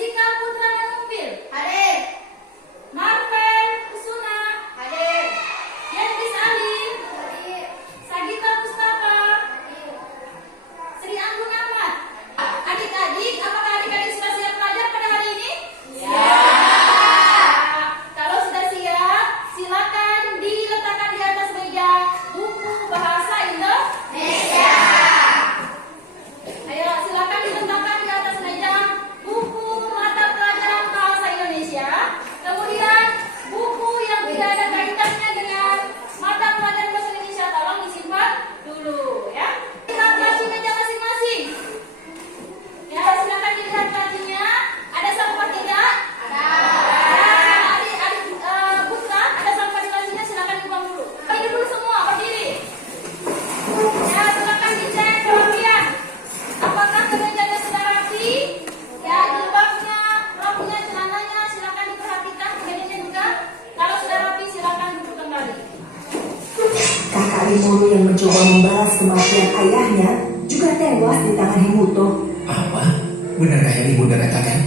Jessica Putra Manungkil. Hadir. Marvel Kusuna. Hadir. Yendis Ali. Hadir. Sagita Mustafa. Hadir. Sri Anggun Ahmad. Adik-adik, apakah adik-adik sudah siap belajar pada hari ini? Ya. Kalau sudah siap, silakan diletakkan di atas meja buku bahasa Indonesia. Ayo, silakan diletakkan di atas meja buku mata pelajaran bahasa Indonesia. Kemudian buku yang tidak ada kaitannya dengan mata pelajaran bahasa Indonesia tolong disimpan dulu, ya. Lihat laci meja masing-masing. Ya, silakan dilihat lacinya. Ada sampah tidak? Ada. Adik-adik Putra, ada sampah di lacinya, silakan dibuang dulu. Berdiri dulu semua, berdiri. Ya, silakan dicek kerapian. Apakah kemejanya sudah rapi? Ya, jilbabnya, rompinya, celananya, silakan diperhatikan. Kemejanya juga. Kalau sudah rapi, silakan duduk kembali. Kakak Rimuru yang mencoba membalas kematian ayahnya juga tewas di tangan Hemuto. Apa? Benarkah yang ibu katakan?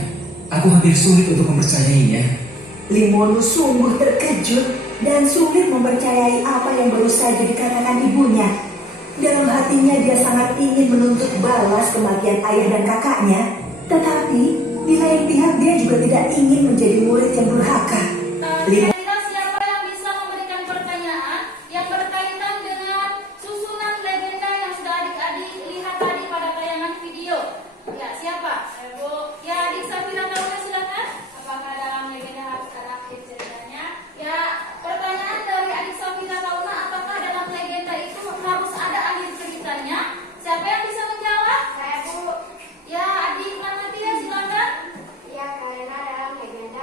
Aku hampir sulit untuk mempercayainya. Limonu sungguh terkejut dan sulit mempercayai apa yang baru saja dikatakan ibunya. Dalam hatinya dia sangat ingin menuntut balas kematian ayah dan kakaknya, tetapi di lain pihak dia juga tidak ingin menjadi murid yang durhaka. Kira-kira siapa yang bisa memberikan pertanyaan yang berkaitan dengan susunan legenda yang sudah adik-adik lihat tadi pada tayangan video? Ya, siapa? Bu. Ya, Adik Safira Kauna, silakan. Apakah dalam legenda harus ada akhir ceritanya? Ya, pertanyaan dari Adik Safira Kauna, apakah dalam legenda itu harus ada akhir ceritanya? Siapa yang bisa menjawab? Saya, Bu. Ya, Adik Manatia, silakan. Ya, karena dalam legenda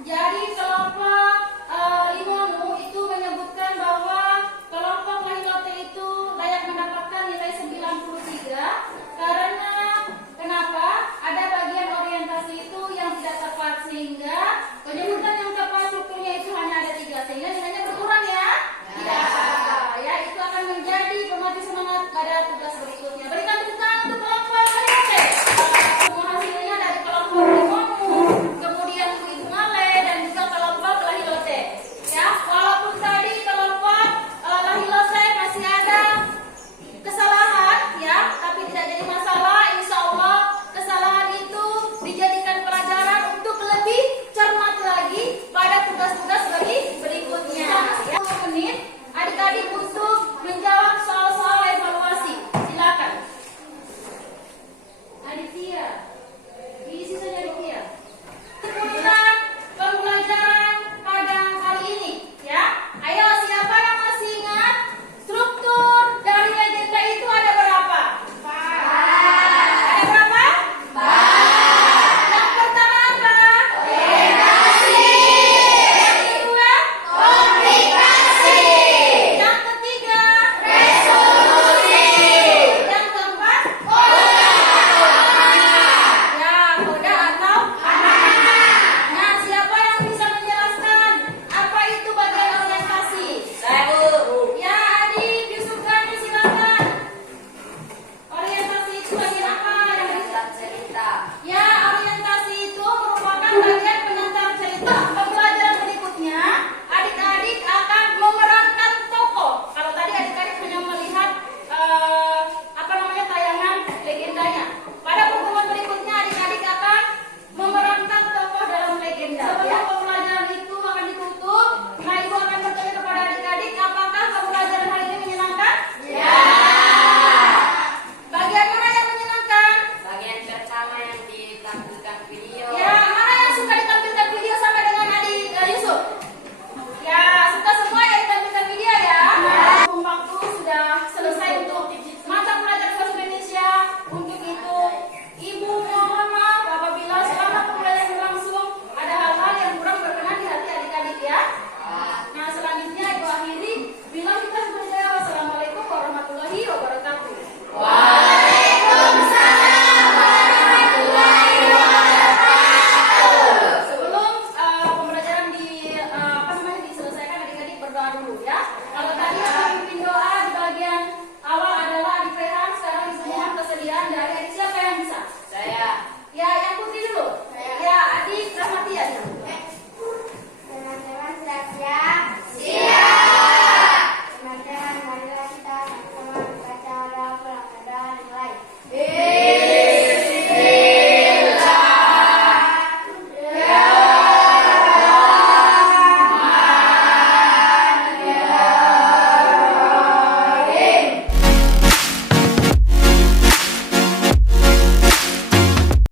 Jadi